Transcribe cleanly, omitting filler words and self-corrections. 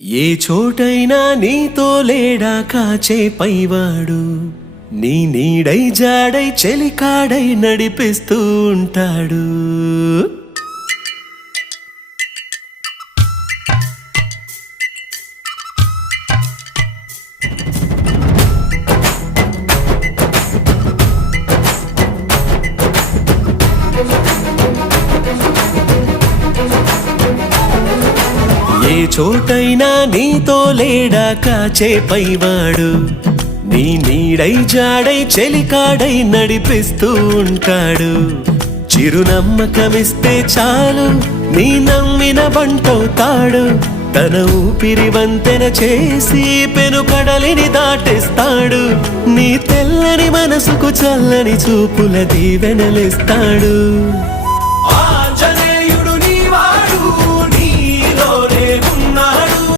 ఏ చోటైనా నీతో లేడా కాచే పైవాడు, నీ నీడై జాడై చెలికాడై నడిపిస్తూ ఉంటాడు. ఏ చోటైనా నీతో లేడా కాచే పైవాడు, నీ నీడై జాడై చెలికాడై నడిపిస్తూ ఉంటాడు. చిరునమ్మకమిస్తే చాలు నీ నమ్మిన బంటవుతాడు. తన ఊపిరి వంతెన చేసి పెను కడలిని దాటిస్తాడు. నీ తెల్లని మనసుకు చల్లని చూపుల దీవెనలిస్తాడు.